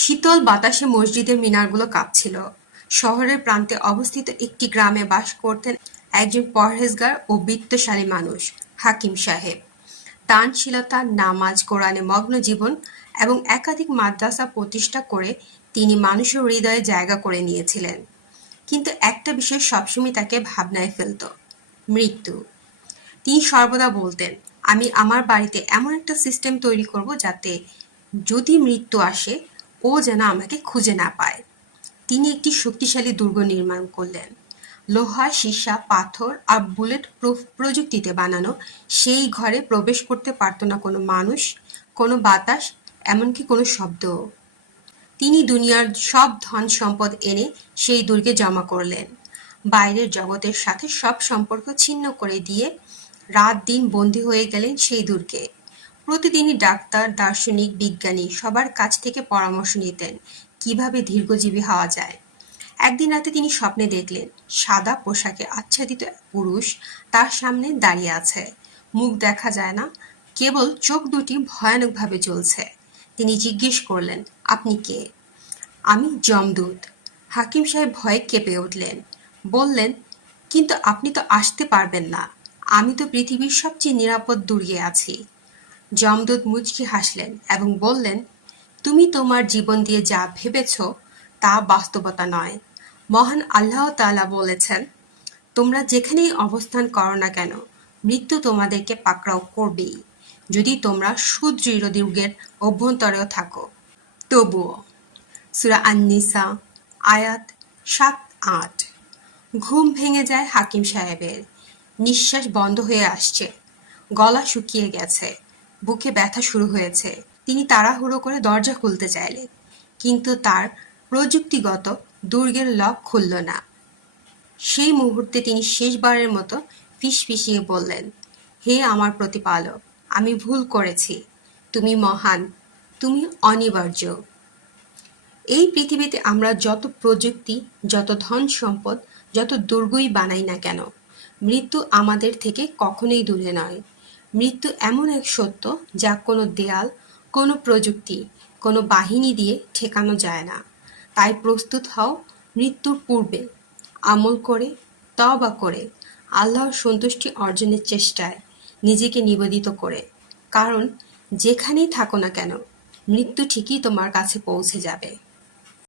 শীতল বাতাসে মসজিদের মিনারগুলো কাঁপছিল। শহরের প্রান্তে অবস্থিত একটি গ্রামে বাস করতেন একজন পরহেজগার ও বিত্তশালী মানুষ, হাকিম সাহেব। দানশীলতা, নামাজ, কোরআনে মগ্ন জীবন এবং একাধিক মাদ্রাসা প্রতিষ্ঠা করে তিনি মানুষের হৃদয়ে জায়গা করে নিয়েছিলেন। কিন্তু একটা বিষয় সবসময় তাকে ভাবনায় ফেলত: মৃত্যু। তিনি সর্বদা বলতেন, আমি আমার বাড়িতে এমন একটা সিস্টেম তৈরি করব যাতে যদি মৃত্যু আসে, ও যেন আমাকে খুঁজে না পায়। তিনি একটি শক্তিশালী দুর্গ নির্মাণ করলেন। লোহা, সীসা, পাথর আর বুলেট প্রুফ প্রযুক্তিতে বানানো সেই ঘরে প্রবেশ করতে পারত না কোনো মানুষ, কোনো বাতাস, এমনকি কোনো শব্দও। তিনি দুনিয়ার সব ধন সম্পদ এনে সেই দুর্গে জমা করলেন। বাইরের জগতের সাথে সব সম্পর্ক ছিন্ন করে দিয়ে রাত দিন বন্দী হয়ে গেলেন সেই দুর্গে। প্রতিদিনই ডাক্তার, দার্শনিক, বিজ্ঞানী সবার কাছ থেকে পরামর্শ নিতেন কিভাবে দীর্ঘজীবী হওয়া যায়। একদিন রাতে তিনি স্বপ্নে দেখলেন সাদা পোশাকে আচ্ছাদিত এক পুরুষ তার সামনে দাঁড়িয়ে আছে। মুখ দেখা যায় না, কেবল চোখ দুটি ভয়ানকভাবে জ্বলছে। তিনি জিজ্ঞেস করলেন, আপনি কে? আমি যমদূত। হাকিম সাহেব ভয়ে কেঁপে উঠলেন। বললেন, কিন্তু আপনি তো আসতে পারবেন না। আমি তো পৃথিবীর সবচেয়ে নিরাপদ দুর্গে আছি। যমদূত মুচকি হাসলেন এবং বললেন, তুমি তোমার জীবন দিয়ে যা ভেবেছ তা বাস্তবতা নয়। মহান আল্লাহ তাআলা বলেছেন, তোমরা যেখানেই অবস্থান করো না কেন, মৃত্যু তোমাদেরকে পাকড়াও করবেই, যদি তোমরা সুদৃঢ় দুর্গের অভ্যন্তরেও থাকো। তবুও। সূরা আন-নিসা, আয়াত ৭-৮। ঘুম ভেঙে যায় হাকিম সাহেবের। নিঃশ্বাস বন্ধ হয়ে আসছে, গলা শুকিয়ে গেছে, বুকে ব্যথা শুরু হয়েছে। তিনি তাড়াহুড়ো করে দরজা খুলতে চাইলেন, কিন্তু তার প্রযুক্তিগত দুর্গের লক খুলল না। সেই মুহূর্তে তিনি শেষবারের মতো ফিসফিসিয়ে বললেন, হে আমার প্রতিপালক, আমি ভুল করেছি। তুমি মহান, তুমি অনিবার্য। এই পৃথিবীতে আমরা যত প্রযুক্তি, যত ধন সম্পদ, যত দুর্গই বানাই না কেন, মৃত্যু আমাদের থেকে কখনোই দূরে নয়। মৃত্যু এমন এক সত্য যা কোনো দেয়াল, কোনো প্রযুক্তি, কোনো বাহিনী দিয়ে ঠেকানো যায় না। তাই প্রস্তুত হও মৃত্যুর পূর্বে, আমল করে, তওবা করে, আল্লাহর সন্তুষ্টি অর্জনের চেষ্টায় নিজেকে নিবেদিত করে। কারণ যেখানেই থাকো না কেন, মৃত্যু ঠিকই তোমার কাছে পৌঁছে যাবে।